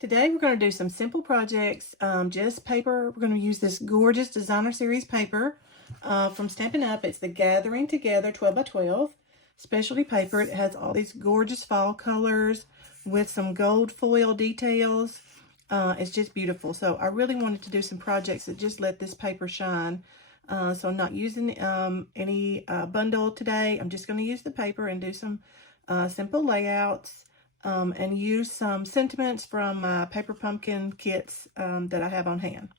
Today we're going to do some simple projects, just paper. We're going to use this gorgeous designer series paper from Stampin' Up. It's the Gathering Together 12 by 12 specialty paper. It has all these gorgeous fall colors with some gold foil details. It's just beautiful. So I really wanted to do some projects that just let this paper shine. So I'm not using any bundle today. I'm just going to use the paper and do some simple layouts. And use some sentiments from my paper pumpkin kits that I have on hand.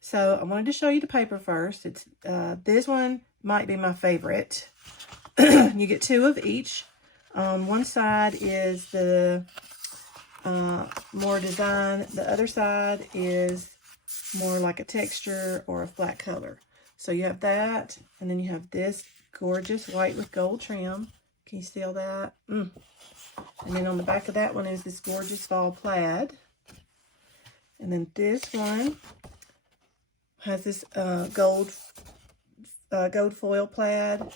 So I wanted to show you the paper first. It's this one might be my favorite. You get two of each. On one side is the more design. The other side is more like a texture or a flat color. So you have that, and then you have this gorgeous white with gold trim. Can you see all that? And then on the back of that one is this gorgeous fall plaid. And then this one has this gold foil plaid.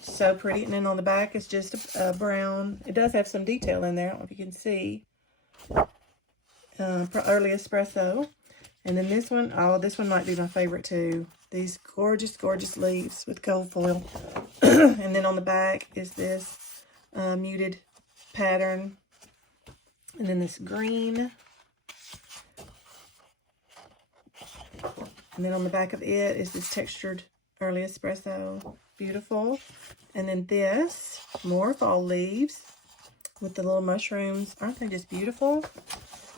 So pretty. And then on the back is just a brown. It does have some detail in there. I don't know if you can see. Early espresso. And then this one, oh, this one might be my favorite too. These gorgeous, gorgeous leaves with gold foil. And then on the back is this muted pattern, and then this green, and then on the back of it is this textured early espresso. Beautiful. And then this more fall leaves with the little mushrooms. Aren't they just beautiful?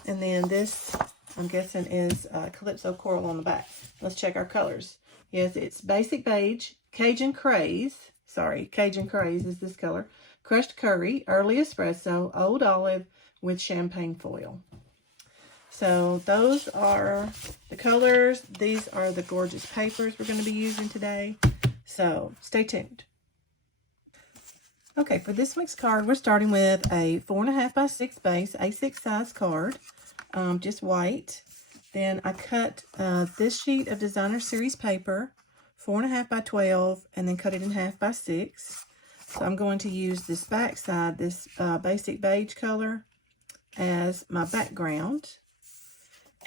And then this, I'm guessing, is Calypso coral on the back. Let's check our colors. Yes, it's basic beige, Cajun Craze. Sorry, Cajun Craze is this color. Crushed curry, early espresso, old olive with champagne foil. So those are the colors. These are the gorgeous papers we're going to be using today. So stay tuned. Okay, for this week's card, we're starting with a 4.5 by 6 base, A6 size card, just white. Then I cut this sheet of designer series paper, 4.5 by 12, and then cut it in half by 6. So I'm going to use this back side, this basic beige color, as my background.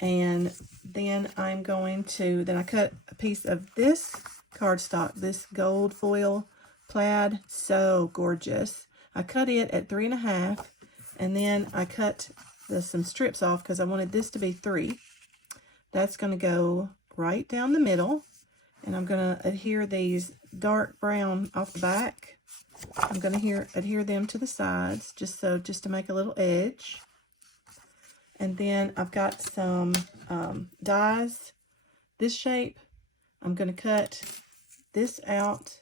And then I'm going to, then I cut a piece of this cardstock, this gold foil plaid, so gorgeous. I cut it at 3.5, and then I cut some strips off because I wanted this to be 3. That's going to go right down the middle, and I'm going to adhere these dark brown off the back. I'm going to adhere them to the sides, just to make a little edge. And then I've got some dies, this shape. I'm going to cut this out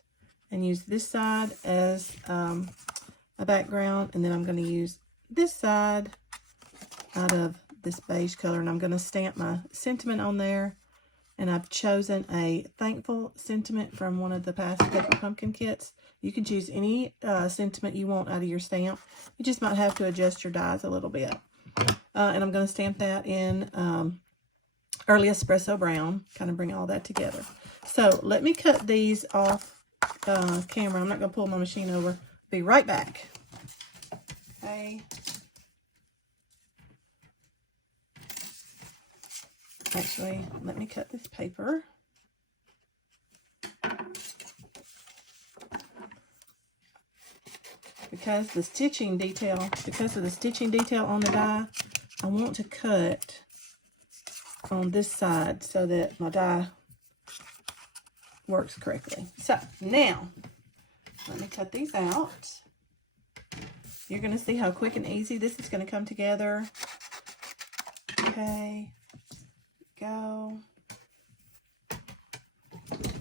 and use this side as a background. And then I'm going to use this side out of this beige color. And I'm going to stamp my sentiment on there. And I've chosen a thankful sentiment from one of the past paper pumpkin kits. You can choose any sentiment you want out of your stamp. You just might have to adjust your dies a little bit. And I'm going to stamp that in early espresso brown, kind of bring all that together. So let me cut these off camera. I'm not going to pull my machine over. Be right back. Okay. Actually, let me cut this paper. Because of the stitching detail on the die, I want to cut on this side so that my die works correctly. So now, let me cut these out. You're going to see how quick and easy this is going to come together. Okay, go.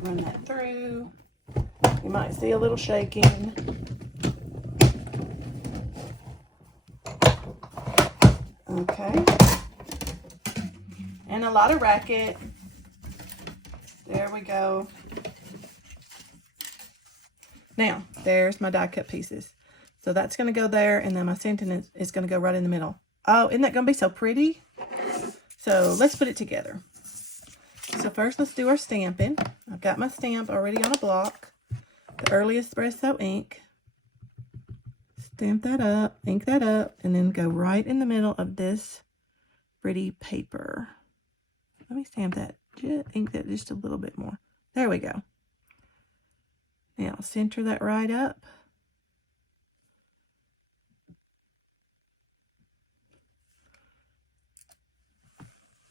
Run that through. You might see a little shaking. Okay, and a lot of racket. There we go. Now, there's my die cut pieces. So that's going to go there, and then my sentiment is going to go right in the middle. Oh, isn't that going to be so pretty? So let's put it together. So first, let's do our stamping. I've got my stamp already on a block. The early espresso ink. Stamp that up, ink that up, and then go right in the middle of this pretty paper. Let me stamp that, ink that just a little bit more. There we go. Now center that right up.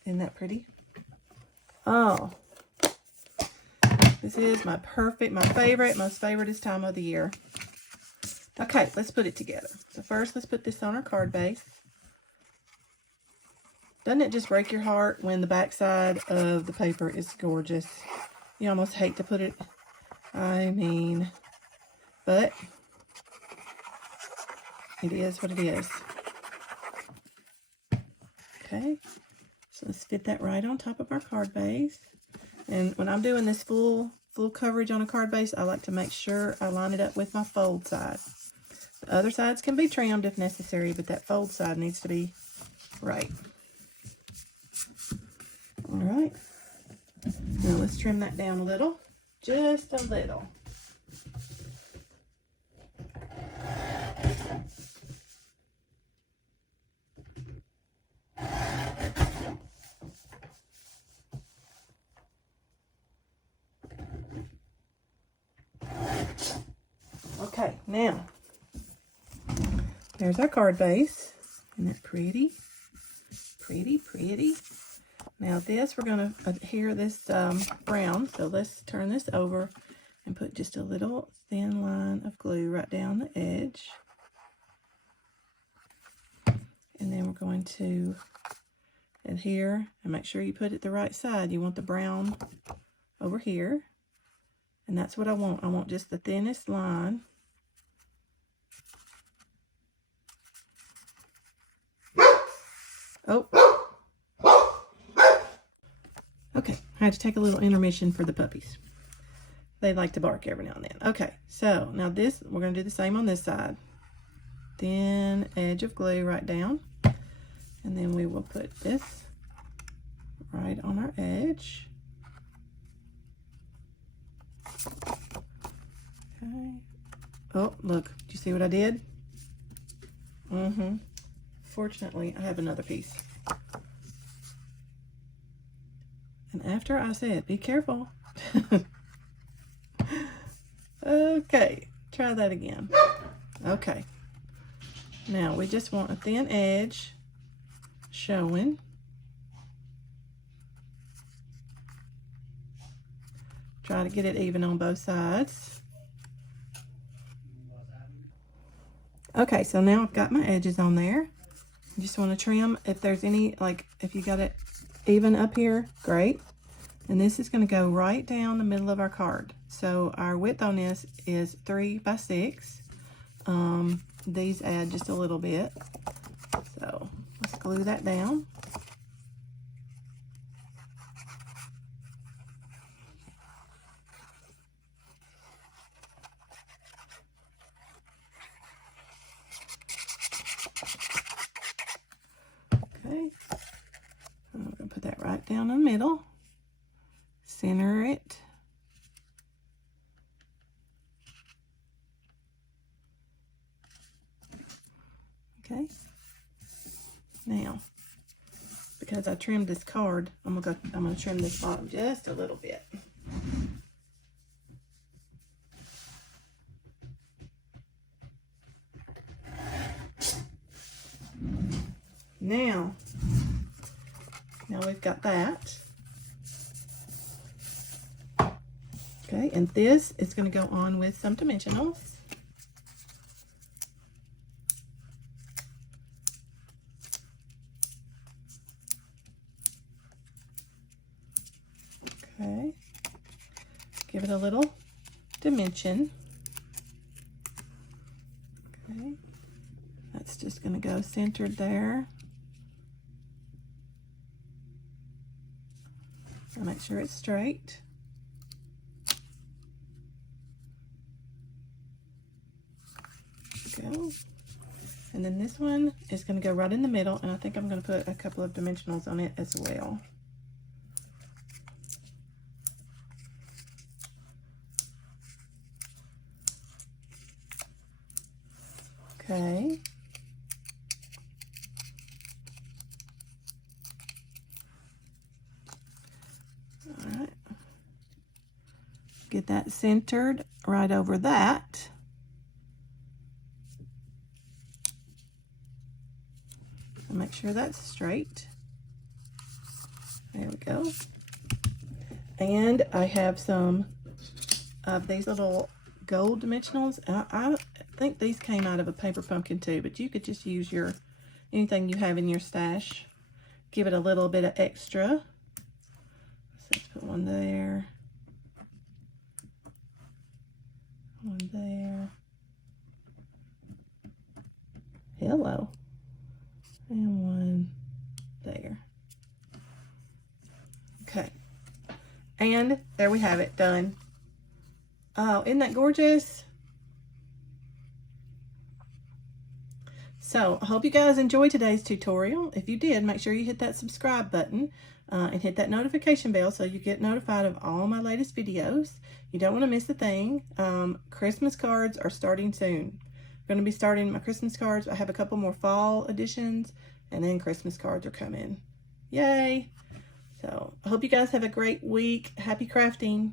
Isn't that pretty? Oh, this is my perfect, my favorite, most favoriteest time of the year. Okay, let's put it together. So first, let's put this on our card base. Doesn't it just break your heart when the back side of the paper is gorgeous? You almost hate to put it, I mean, but it is what it is. Okay, so let's fit that right on top of our card base. And when I'm doing this full coverage on a card base, I like to make sure I line it up with my fold side. The other sides can be trimmed if necessary, but that fold side needs to be right. All right. Now let's trim that down a little, just a little. Okay, now there's our card base. Isn't that pretty? Pretty, pretty. Now this, we're going to adhere this brown. So let's turn this over and put just a little thin line of glue right down the edge. And then we're going to adhere and make sure you put it the right side. You want the brown over here. And that's what I want. I want just the thinnest line. Oh. Okay, I had to take a little intermission for the puppies. They like to bark every now and then. Okay, so now this, we're going to do the same on this side. Thin edge of glue right down. And then we will put this right on our edge. Okay. Oh, look, do you see what I did? Fortunately, I have another piece. And after I said, be careful. Okay, try that again. Okay. Now we just want a thin edge showing. Try to get it even on both sides. Okay, so now I've got my edges on there. I just want to trim if there's any, like if you got it even up here, great. And this is going to go right down the middle of our card. So our width on this is 3 by 6. These add just a little bit. So let's glue that down. Okay, I'm going to put that right down the middle. Center it. Okay. Now, because I trimmed this card, I'm gonna trim this bottom just a little bit. Now we've got that. Okay, and this is going to go on with some dimensionals. Okay, give it a little dimension. Okay, that's just going to go centered there. So make sure it's straight. Go. And then this one is going to go right in the middle, and I think I'm going to put a couple of dimensionals on it as well. Okay. get that centered right over that. And make sure that's straight. There we go. And I have some of these little gold dimensionals. I think these came out of a paper pumpkin too, but you could just use your anything you have in your stash. Give it a little bit of extra. So let's put one there. One there. Hello. And one there. Okay. And there we have it done. Oh, isn't that gorgeous? So I hope you guys enjoyed today's tutorial. If you did, make sure you hit that subscribe button and hit that notification bell so you get notified of all my latest videos. You don't want to miss a thing. Christmas cards are starting soon. I'm going to be starting my Christmas cards. I have a couple more fall editions, and then Christmas cards are coming. Yay! So I hope you guys have a great week. Happy crafting.